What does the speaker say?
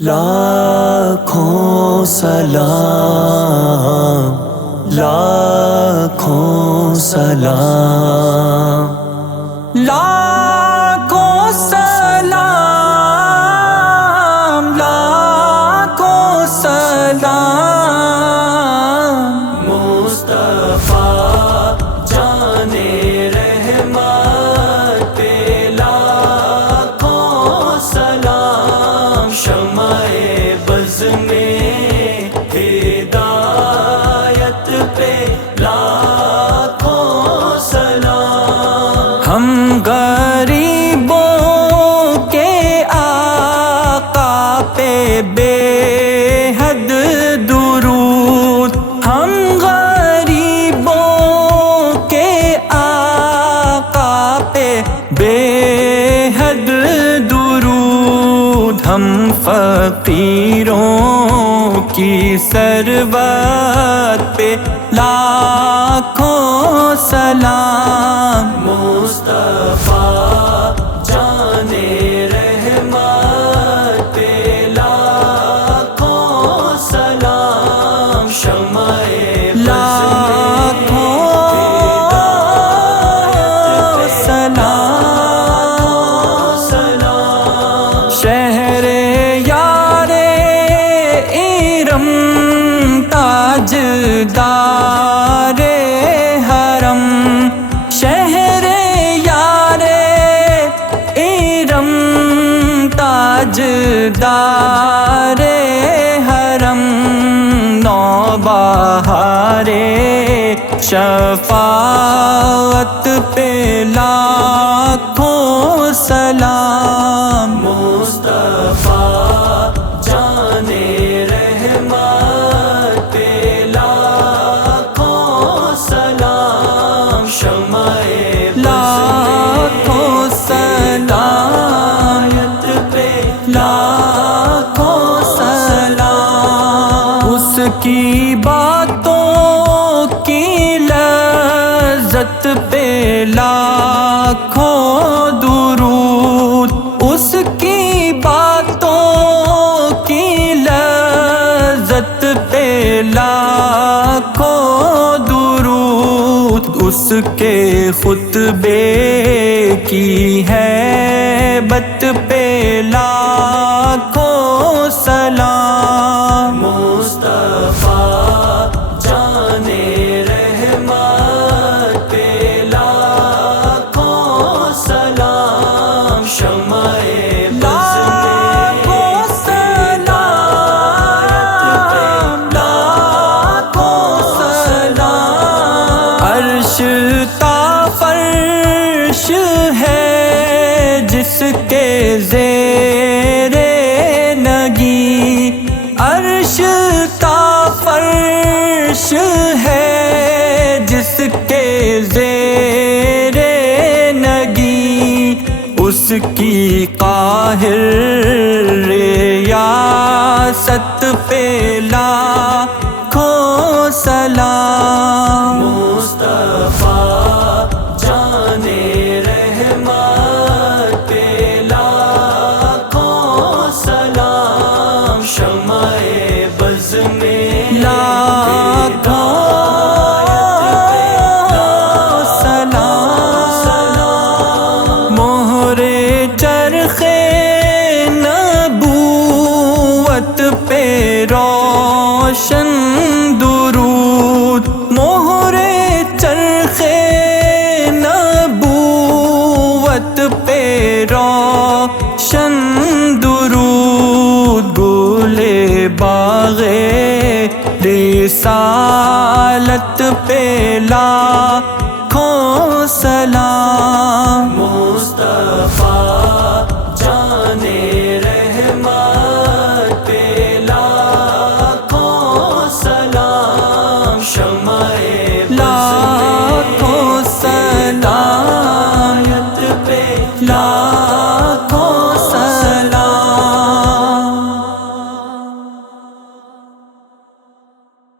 لاکھوں سلام، لاکھوں سلام، لاکھوں سلام، لاکھوں سلام، مصطفیٰ جان رحمت پہ لاکھوں سلام، شمع بز میں ہدایت پہ لاکھوں سلام، ہم غریبوں کے آقا پہ بے حد درود، ہم غریبوں کے آقا پہ بے حد درود، ہم فقیروں کی ثروت پہ لاکھوں سلام، مصطفیٰ جان رحمت پہ لاکھوں سلام، شمع لاکھوں سلام، شہر یار ارم تاجدار حرم، شہر یار ارم تاجدار حرم، نوبہار شفاعت پہ لاکھوں سلام، مصطفیٰ جان رحمت پہ لاکھوں سلام، شمع لاکھوں سلام پہ لاکھوں سلام، اس کی باتوں کی لذت پہ لاکھوں درود، اس کی باتوں کی لذت پہ لاکھوں درود، اس کے خطبے کی ہیبت پہ لاکھوں سلام، مصطفیٰ جان رحمت پہ لاکھوں سلام، شمع لاکھوں سلام، لاکھوں سلام، عرش تا فرش ہے جس کے زیر نگی، عرش تا فرش ہے جس کے زیر نگی، اس کی قاہر ریاست پہ لاکھوں سلام، مصطفیٰ جان رحمت پہ لاکھوں سلام، شمع بز میں لاکھوں سلام، مہر چرخ نبوت پہ روشن درود، مہر چرخ نبوت پہ روشن درود، گل باغ رسالت پہ لاکھوں سلام،